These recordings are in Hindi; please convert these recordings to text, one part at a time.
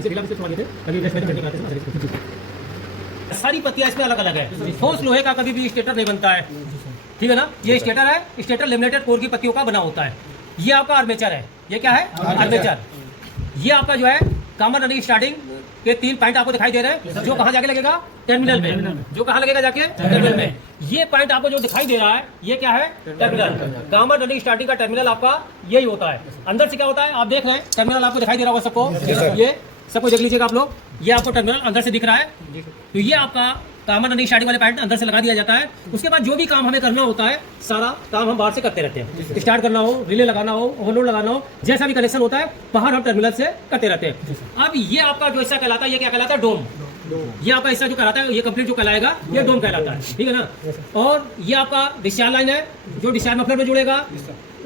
इसे ढीला भी समझ लेते कभी रेस्ट करने आते हैं। सारी पत्तियां इसमें अलग अलग है। ठोस लोहे का कभी भी स्टेटर नहीं बनता है, ठीक है ना। ये स्टेटर है, स्टेटर लेमिनेटेड कोर की पत्तियों का बना होता है। ये आपका आर्मेचर है। ये क्या है? आर्मेचर। ये आपका जो है कॉमन रनिंग स्टार्टिंग के 3 पॉइंट आपको दिखाई दे रहे हैं, जो कहाँ जाके लगेगा? टर्मिनल में। जो कहाँ लगेगा जाके? टर्मिनल में। ये पॉइंट आपको जो दिखाई दे रहा है, ये क्या है? टर्मिनल। कॉमन रनिंग स्टार्टिंग का टर्मिनल आपका यही होता है। अंदर से क्या होता है आप देख रहे हैं, टर्मिनल आपको दिखाई दे रहा होगा सबको। ये सबको देख लीजिएगा आप लोग, ये आपको टर्मिनल अंदर से दिख रहा है। तो ये आपका कॉमन रनिंग स्टार्टिंग वाले पॉइंट अंदर से लगा दिया जाता है। उसके बाद जो भी काम हमें करना होता है, सारा काम हम बाहर से करते रहते हैं। स्टार्ट करना हो, रिले लगाना हो, ओवरलोड लगाना हो, जैसा भी कनेक्शन होता है बाहर हम टर्मिनल से करते रहते हैं। अब ये आपका जो हिस्सा कहलाता है, ये क्या कहलाता है? डोम। ये आपका हिस्सा जो कहलाता है, ये कंप्लीट जो कहलाएगा, ये डोम कहलाता है, ठीक है ना। और ये आपका डिस्चार्ज लाइन है, जो डिस्चार्ज मफलर में जुड़ेगा।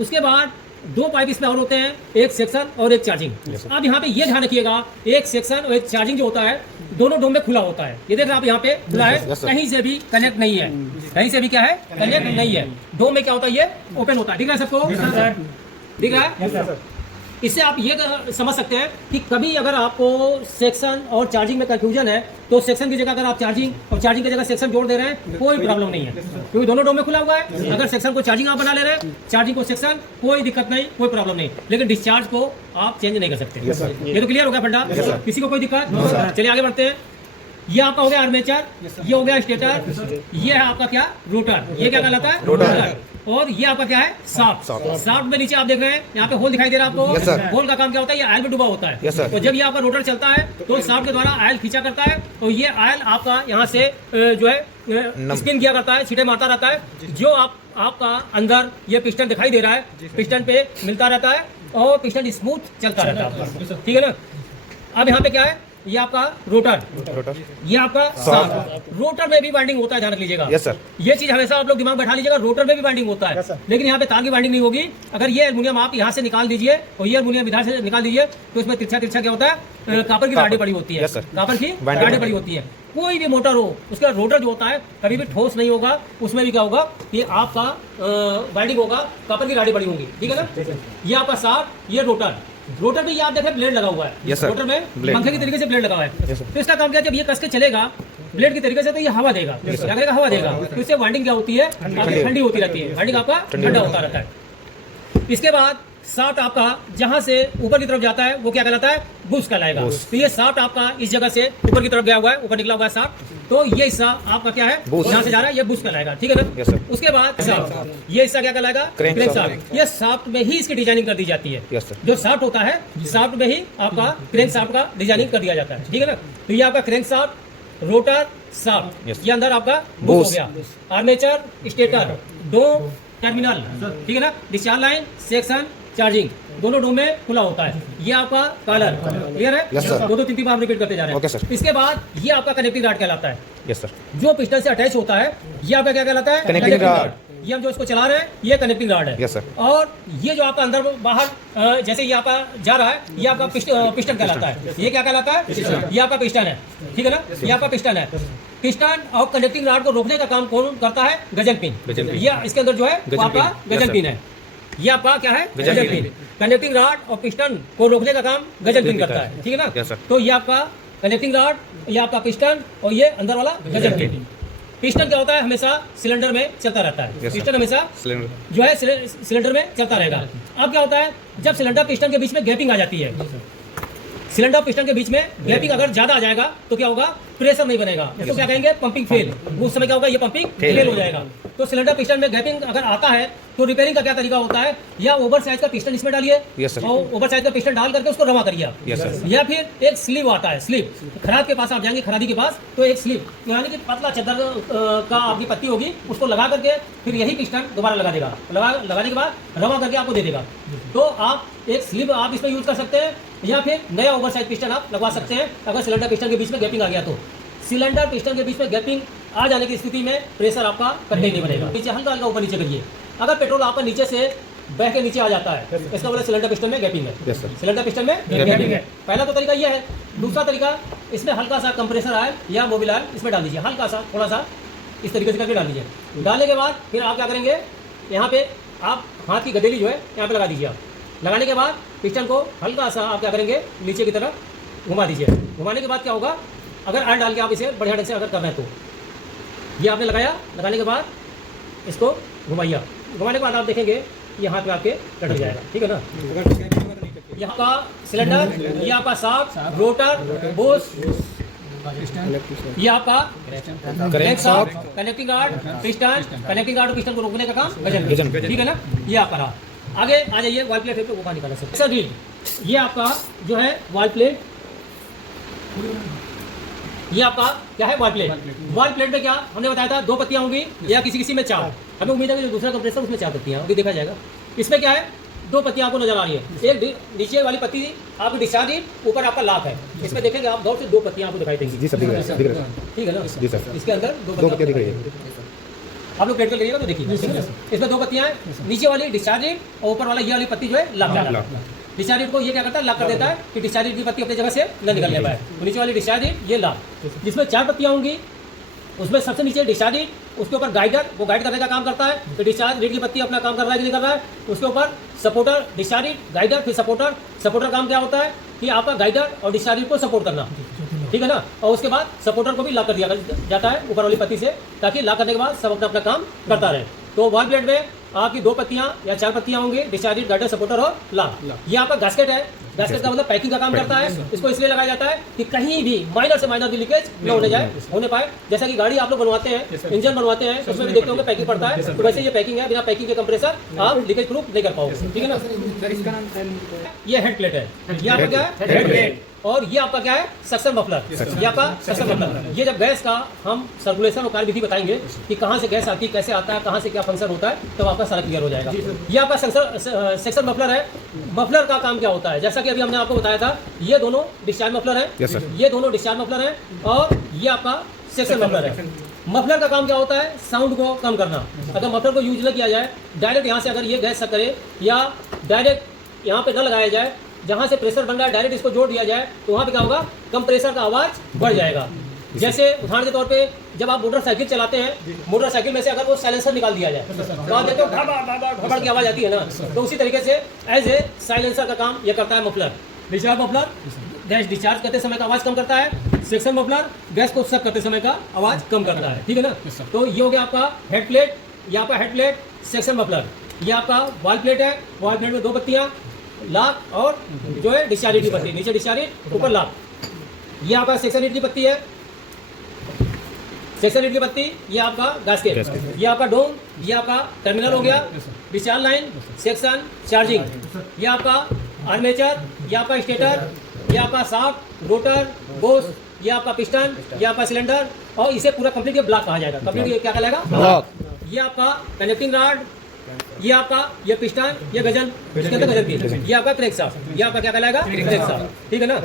उसके बाद 2 पाइप इसमें और होते हैं, एक सेक्शन और एक चार्जिंग। अब यहाँ पे ये ध्यान रखिएगा, एक सेक्शन और एक चार्जिंग जो होता है, दोनों डोम में खुला होता है। ये देख रहे हैं आप, यहाँ पे खुला है, कहीं से भी कनेक्ट नहीं है। कहीं से भी क्या है? कनेक्ट नहीं है। डोम में क्या होता है? ये ओपन होता है। ठीक है सबको? ठीक है। इससे आप ये समझ सकते हैं कि कभी अगर आपको सेक्शन और चार्जिंग में कंफ्यूजन है, तो सेक्शन की जगह अगर आप चार्जिंग और चार्जिंग की जगह सेक्शन जोड़ दे रहे हैं, कोई प्रॉब्लम नहीं है, क्योंकि दोनों डोम में खुला हुआ है। अगर सेक्शन को चार्जिंग आप बना ले रहे हैं, चार्जिंग को सेक्शन, कोई दिक्कत नहीं, कोई प्रॉब्लम नहीं। लेकिन डिस्चार्ज को आप चेंज नहीं कर सकते। ये तो क्लियर हो गया फंडा? किसी को कोई दिक्कत? चलिए आगे बढ़ते हैं। ये आपका हो गया आर्मेचर, ये हो गया स्टेटर, ये है आपका क्या? रोटर। ये क्या कहलाता है? रोटर। और ये आपका क्या है? शाफ्ट। शाफ्ट में नीचे आप देख रहे हैं, यहाँ पे होल दिखाई दे रहा है आपको। होल का काम क्या होता है? ये आयल में डूबा होता है। तो जब ये आपका रोटर चलता है, तो शाफ्ट के द्वारा आयल खींचा करता है, और ये आयल आपका यहाँ से जो है स्पिन किया करता है, छींटे मारता रहता है। जो आपका अंदर ये पिस्टन दिखाई दे रहा है, पिस्टन पे मिलता रहता है और पिस्टन स्मूथ चलता रहता है, ठीक है ना। अब यहाँ पे क्या है? ये आपका रोटर, ये आपका शाफ्ट। रोटर में भी वाइंडिंग होता है, ध्यान रख लीजिएगा। Yes sir. ये चीज हमेशा आप लोग दिमाग बैठा लीजिएगा, रोटर में भी वाइंडिंग होता है, लेकिन यहाँ पे तार की वाइंडिंग नहीं होगी। अगर ये एल्युमिनियम आप यहाँ से निकाल दीजिए और ये एल्युमिनियम इधर से निकाल दीजिए, तो इसमें तिरछा तिरछा क्या होता है? कापर की राडी पड़ी होती है। कापर की राडी पड़ी होती है। कोई भी मोटर हो, उसका रोटर जो होता है कभी भी ठोस नहीं होगा। उसमें भी क्या होगा कि आपका वाइंडिंग होगा, कापर की राडी पड़ी होगी, ठीक है ना। ये आपका शाफ्ट, ये रोटर। रोटर में ये आप देखें ब्लेड लगा हुआ है। रोटर में पंखे की तरीके से ब्लेड लगा हुआ है। तो इसका काम क्या? जब ये कस के चलेगा ब्लेड की तरीके से, तो ये हवा देगा। क्या करेगा? हवा देगा। तो इससे वाइंडिंग क्या होती है? ठंडी होती रहती है। वाइंडिंग आपका ठंडा होता रहता है। इसके बाद शाफ्ट आपका जहां से ऊपर की तरफ जाता है, वो क्या कहलाता है? बुश कहलाएगा। तो ये शाफ्ट आपका इस जगह से ऊपर की तरफ गया हुआ है, ऊपर निकला हुआ है शाफ्ट। तो ये हिस्सा आपका क्या है? जहां से जा रहा है, ये बुश कहलाएगा, ठीक है ना। उसके बाद शाफ्ट, ये हिस्सा क्या कहलाएगा? Crank shaft. ये शाफ्ट में ही इसकी डिजाइनिंग कर दी जाती है। जो शाफ्ट होता है, शाफ्ट में ही आपका क्रैंक शाफ्ट का डिजाइनिंग कर दिया जाता है, ठीक है ना। तो ये आपका क्रैंक शाफ्ट, रोटर, शाफ्ट, ये अंदर आपका बुश हो गया। आर्मेचर, स्टेटर, दो टर्मिनल, ठीक है ना। डिस्चार्ज लाइन, सेक्शन, चार्जिंग, दोनों डोम में खुला होता है। ये आपका कॉलर, क्लियर है? दो 3 बार रिपीट करते जा रहे हैं। इसके बाद ये आपका कनेक्टिंग रॉड कहलाता है। Yes sir. जो पिस्टन से अटैच होता है, ये आपका क्या कहलाता है? Connecting rod. ये हम जो इसको चला रहे हैं, ये कनेक्टिंग रॉड है। Yes sir. और ये जो आपका अंदर बाहर जैसे ये आपका जा रहा है, ये आपका पिस्टन कहलाता है। ये क्या कहलाता है? ये आपका पिस्टन है, ठीक है ना। ये आपका पिस्टन है। पिस्टन और कनेक्टिंग रॉड को रोकने का काम कौन करता है? गजन पिन। ये इसके अंदर जो है आपका गजन पिन है। ये आपका क्या है? गजन पिन। कनेक्टिंग रॉड और पिस्टन को रोकने का काम गजन पिन करता है, ठीक है ना। तो ये आपका कनेक्टिंग रॉड, ये आपका पिस्टन, और ये अंदर वाला गजन पिन। पिस्टन क्या होता है? हमेशा सिलेंडर में चलता रहता है। पिस्टन हमेशा जो है सिलेंडर में चलता रहेगा। अब क्या होता है? जब सिलेंडर पिस्टन के बीच में गैपिंग आ जाती है, सिलेंडर पिस्टन के बीच में गैपिंग अगर ज्यादा आ जाएगा, तो क्या होगा? प्रेशर नहीं बनेगा। इसको क्या कहेंगे? Pumping fail. उस समय क्या होगा? ये पंपिंग फेल हो जाएगा। तो सिलेंडर पिस्टन में गैपिंग अगर आता है, तो रिपेयरिंग का क्या तरीका होता है? या ओवर साइज का पिस्टन इसमें डालिए, और ओवर साइज का पिस्टन डाल करके उसको रवा करिए, या फिर एक स्लीव आता है। स्लीव, खराद के पास आप जाएंगे, खरादी के पास, तो एक स्लीव यानी कि पतला चद्दर का आपकी पत्ती होगी, उसको लगा करके फिर यही पिस्टन दोबारा लगा देगा। लगाने के बाद रवा करके आपको दे देगा। तो आप एक स्लीव आप इसमें यूज कर सकते हैं, या फिर नया ओवर साइज पिस्टन आप लगवा सकते हैं। अगर सिलेंडर पिस्टन के बीच में गैपिंग आ गया, तो सिलेंडर पिस्टन के बीच में गैपिंग आ जाने की स्थिति में प्रेशर आपका कटने नहीं बनेगा। नीचे हल्का हल्का ऊपर नीचे करिए। अगर पेट्रोल आपका नीचे से बह के नीचे आ जाता है, इसका मतलब सिलेंडर पिस्टन में गैपिंग है। सिलेंडर पिस्टन में गैपिंग है। पहला तो तरीका यह है। दूसरा तरीका, इसमें हल्का सा कंप्रेसर ऑयल या मोबिल ऑयल इसमें डाल दीजिए, हल्का सा, थोड़ा सा इस तरीके से करके डाल दीजिए। डालने के बाद फिर आप क्या करेंगे? यहाँ पे आप हाथ की गदेली जो है यहाँ पे लगा दीजिए। लगाने के बाद पिस्टन को हल्का सा आप क्या करेंगे? नीचे की तरफ घुमा दीजिए। घुमाने के बाद क्या होगा, अगर आयरन डाल के आप इसे बढ़िया ढंग से अगर करना है तो ये आपने लगाया, लगाने के बाद इसको घुमाइए। घुमाने के बाद आप देखेंगे ये हाथ में आपके लटक जाएगा, ठीक है ना। यहाँ का सिलेंडर, ये आपका शाफ्ट, रोटर, बोस, ये आपका crankshaft, connecting guard, piston, connecting guard और पिस्टन को रोकने का काम गजन, ठीक है ना। ये आपका रहा। आगे आ जाइए, वाल प्लेट को बाहर निकाला सर रीड। ये आपका जो है वाल प्लेट, ये आपका क्या है, वाल प्लेट। वाल प्लेट में क्या हमने बताया था, 2 पत्तियां होंगी या किसी में 4। हमें उम्मीद है कि जो दूसरा कंप्रेसर उसमें 4 पत्तियां, अभी देखा जाएगा। इसमें क्या है, 2 पत्तियां आपको नजर आ रही है। एक नीचे वाली पत्ती आपकी डिस्चार्ज, ऊपर आपका लॉक है। इसमें देखेंगे आप गौर से 2 पत्तियां आपको दिखाई देंगी। जी सर, ठीक है ना जी सर। इसके अंदर 2 पत्तियां दिख रही है। आप लोग प्लेट कर लीजिएगा तो देखिए, इसमें 2 पत्तियां हैं। नीचे वाली डिस्चार्ज और ऊपर वाला ये वाली पत्ती जो है लॉक। डिस्चार्ज को ये क्या करता है, लॉक कर देता है कि डिस्चार्ज की पत्ती अपनी जगह से न निकलने पाए। तो नीचे वाली डिस्चार्ज ये लॉक, जिसमें 4 पत्तियां होंगी। उसमें सबसे नीचे डिस्चार्ज, उसके ऊपर गाइडर, वो गाइड करने का काम करता है। तो डिस्चार्ज रीड की पत्ती अपना काम कर रहा है कि नहीं कर रहा है। उसके ऊपर सपोर्टर, डिस्चार्ज, गाइडर, फिर सपोर्टर। सपोर्टर काम क्या होता है कि आपका गाइडर और डिस्चार्ज को सपोर्ट करना, ठीक है ना। और उसके बाद सपोर्टर को भी लॉक कर दिया जाता है ऊपर वाली पत्ती से, ताकि लॉक करने के बाद सब अपना काम करता रहे। तो वाल प्लेट में आपकी 2 पत्तियां या 4 पत्तियां होंगी, डिस्चार्ज, गाइडर, सपोर्टर और लॉक। ये आपका गैस्केट है। गैस्केट का मतलब पैकिंग का काम करता है। इसको इसलिए लगाया जाता है कि कहीं भी माइनर से माइनर भी लीकेज न होने पाए। जैसा कि गाड़ी आप लोग बनवाते हैं, इंजन बनवाते हैं, उसमें भी देखते होंगे पैकिंग पड़ता है। तो वैसे ये पैकिंग है, बिना पैकिंग के कंप्रेसर आप लीकेज प्रूफ नहीं कर पाओगे, ठीक है ना। ये हेड प्लेट है। ये आपका क्या है, हेड प्लेट। और ये आपका क्या है, सक्शन मफलर। ये आपका सक्शन मफलर। ये जब गैस का हम सर्कुलेशन और कार्यविधि बताएंगे कि कहाँ से गैस आती है, कैसे आता है, कहाँ से क्या फंक्शन होता है, तब आपका सारा क्लियर हो जाएगा। ये आपका सेक्शन मफलर है। मफलर का काम क्या होता है, जैसा कि अभी हमने आपको बताया था, ये दोनों डिस्चार्ज मफलर है। ये दोनों डिस्चार्ज मफलर है और ये आपका सेक्शन मफलर है। मफलर का काम क्या होता है, साउंड को कम करना। अगर मफलर को यूज न किया जाए, डायरेक्ट यहाँ से अगर ये गैस करे या डायरेक्ट यहाँ पे न लगाया जाए, जहाँ से प्रेशर बन रहा है डायरेक्ट इसको जोड़ दिया जाए, तो वहाँ पे क्या होगा, कंप्रेसर का आवाज़ बढ़ जाएगा। जैसे उदाहरण के तौर पे जब आप मोटरसाइकिल चलाते हैं, मोटरसाइकिल में से अगर वो साइलेंसर निकाल दिया जाए तो आप देखते हो घबड़ की आवाज़ आती है ना। तो उसी तरीके से एज ए साइलेंसर का काम ये करता है muffler. Discharge muffler gas discharge करते समय का आवाज़ कम करता है। सेक्शन मफलर गैस को सक करते समय का आवाज़ कम करता है, ठीक है ना। तो ये हो गया आपका हेड प्लेट, ये आपका हेड प्लेट, सेक्शन मफलर। ये आपका वाल प्लेट है। वाल प्लेट में 2 पत्तियाँ, लॉक और जो है डिस्चार्ज की पत्ती, नीचे डिस्चार्ज ऊपर लॉक। ये आपका सेक्शन हीट की पत्ती है। सेक्शन हीट की पत्ती, ये आपका गैस्केट, ये आपका डोम, ये आपका टर्मिनल हो गया, डिस्चार्ज लाइन, सेक्शन, चार्जिंग। ये आपका आर्मेचर, ये आपका स्टेटर, ये आपका शाफ्ट, रोटर, बोस, ये आपका पिस्टन, ये आपका सिलेंडर। और इसे पूरा कंप्लीट ये ब्लॉक कहा जाएगा। कंप्लीट क्या कहलाएगा, ब्लॉक। ये आपका कनेक्टिंग रॉड, ये आपका ये पिस्टन, ये गजन, इसके अंदर गजन की, ये आपका क्रैंकशाफ्ट, ये आपका क्या कहलाएगा, क्रैंकशाफ्ट, ठीक है ना।